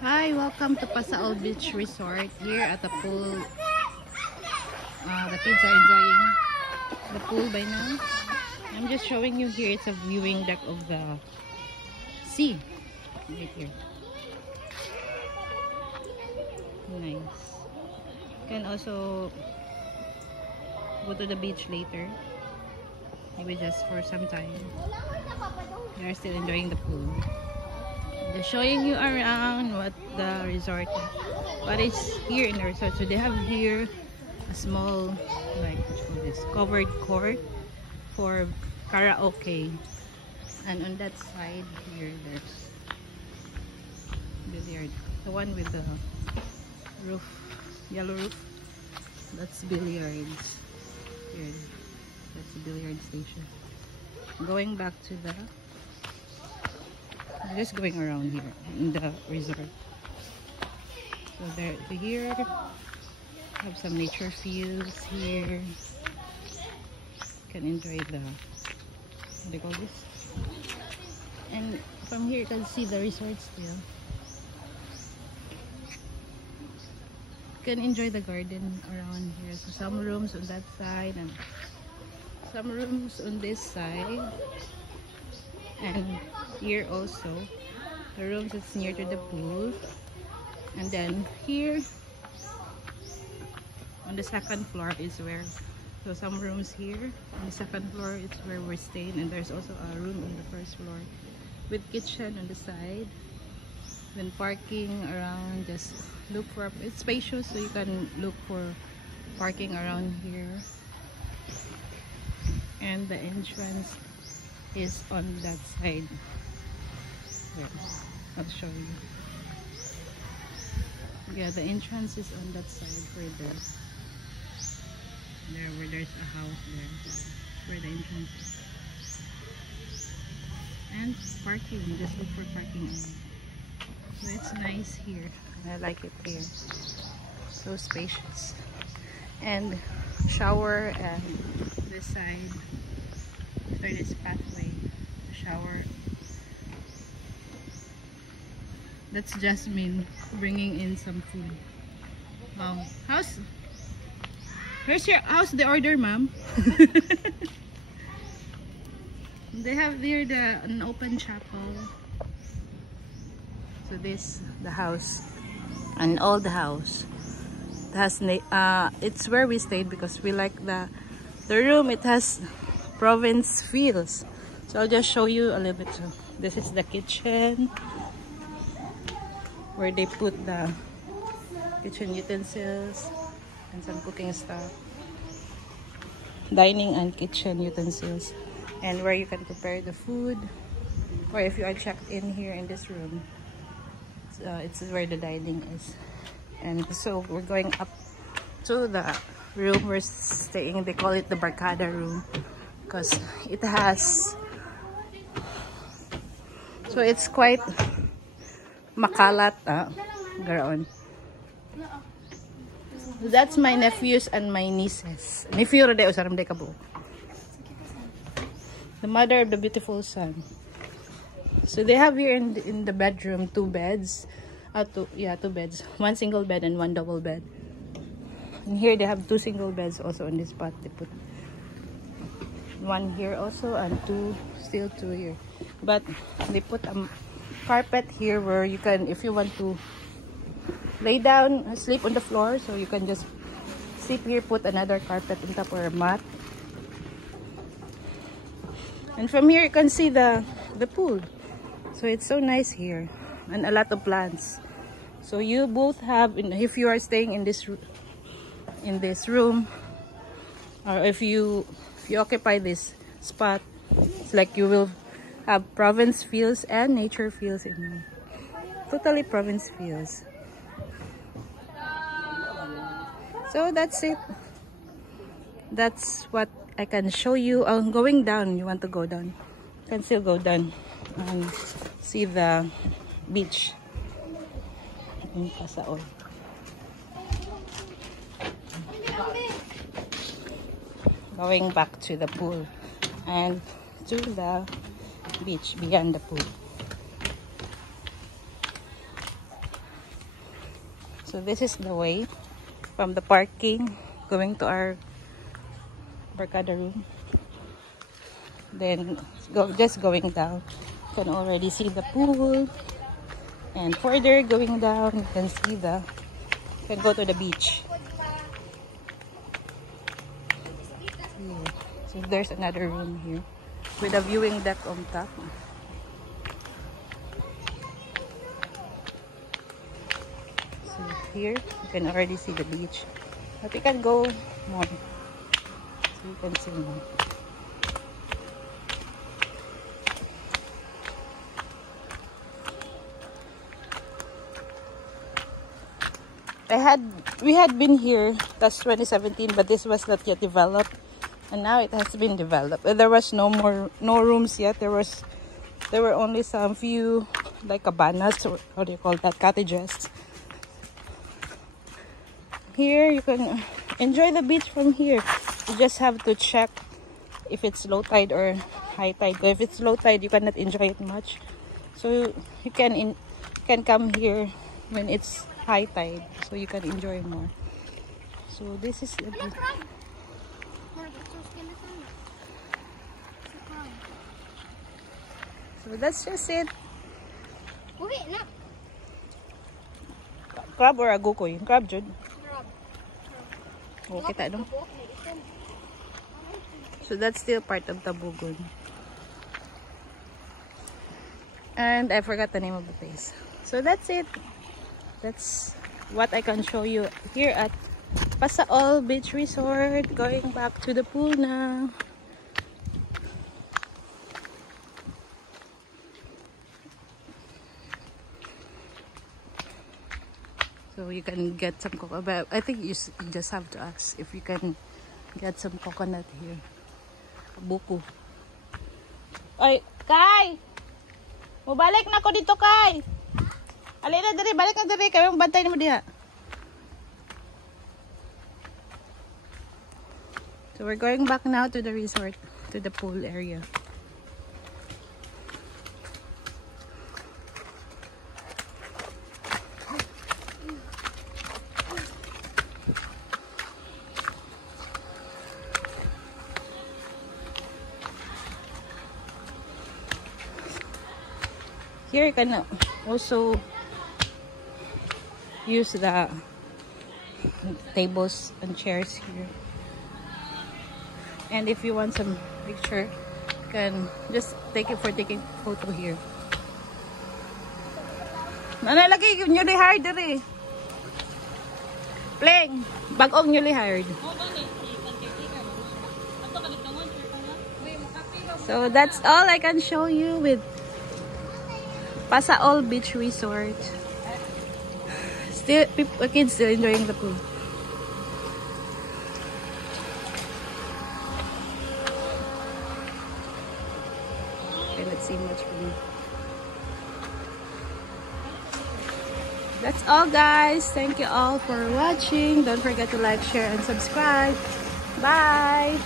Hi, welcome to Pasaol Beach Resort. Here at the pool. The kids are enjoying the pool by now. I'm just showing you here. It's a viewing deck of the sea. Right here. Nice. You can also go to the beach later. Maybe just for some time. They're still enjoying the pool. Just showing you around what the resort, what is here in the resort. So they have here a small, like, what you call this, covered court for karaoke, and on that side here there's billiard, the one with the roof, yellow roof. That's billiards here. That's the billiard station. Going back to the, just going around here in the resort. So there, here have some nature views here. You can enjoy the, what do you call this? And from here you can see the resort still. You can enjoy the garden around here. So some rooms on that side and some rooms on this side. And here also the rooms that's near to the pool, and then here on the second floor is where, so some rooms here on the second floor is where we're staying, and there's also a room on the first floor with kitchen on the side. Then parking around, just look for, it's spacious, so you can look for parking around here. And the entrance is on that side. There, I'll show you. Yeah, the entrance is on that side where there where there's a house there. Where the entrance is. And parking, just look for parking. So it's nice here. I like it here. So spacious. And shower and this side. There is pathway. Shower. That's Jasmine bringing in some food. How's the order, ma'am? They have there an open chapel. So this, the house, an old house. It has it's where we stayed because we like the room. It has province feels. So I'll just show you a little bit. So this is the kitchen where they put the kitchen utensils and some cooking stuff. Dining and kitchen utensils, and where you can prepare the food, or if you are checked in here in this room, it's where the dining is. And so we're going up to the room we're staying. They call it the Barkada room because it has, so it's quite makalat, garon. That's my nephews and my nieces. Nephew rade usaram de kabo. The mother of the beautiful son. So they have here in the bedroom two beds. Two beds. One single bed and one double bed. And here they have two single beds also on this spot. They put one here also and still two here. But they put a carpet here where you can, if you want to lay down, sleep on the floor, so you can just sleep here, put another carpet on top or a mat. And from here you can see the pool. So it's so nice here, and a lot of plants. So you both have, if you are staying in this room, or if you occupy this spot, it's like you will have province feels and nature feels in here. Totally province feels. So that's it. That's what I can show you. Going down, you want to go down, you can still go down and see the beach in Pasaol. Going back to the pool and to the beach beyond the pool. So this is the way from the parking going to our barkada room. Then just going down, you can already see the pool. And further going down, you can see you can go to the beach. So there's another room here with a viewing deck on top. So here you can already see the beach, but you can go more so you can see more. We had been here, that's 2017, but this was not yet developed, and now it has been developed. There was no rooms yet. There were only some few like cabanas, or how do you call that, cottages. Here you can enjoy the beach from here. You just have to check if it's low tide or high tide. If it's low tide, you cannot enjoy it much. So you can come here when it's high tide, so you can enjoy more. So this is the beach. So that's just it. Crab or agukoy? Crab, Jude? Oh, kita no? So that's still part of Tabugon. And I forgot the name of the place. So that's it. That's what I can show you here at Pasaol Beach Resort. Going back to the pool now. So you can get some coconut. I think you just have to ask if you can get some coconut here. Buko. Oy, Kai! Mubalik na ko dito, Kai! Ali na diri, balik na diri. Kaya yung bantay mo diha. So we're going back now to the resort, to the pool area. Here you can also use the tables and chairs here. And if you want some picture, you can just take it for taking photo here. Nanalagay yung newly hired dere. Pleng, bagong newly hired. So that's all I can show you with Pasaol Beach Resort. Still, kids still enjoying the pool. Okay, let's see much for me. That's all, guys. Thank you all for watching. Don't forget to like, share, and subscribe. Bye!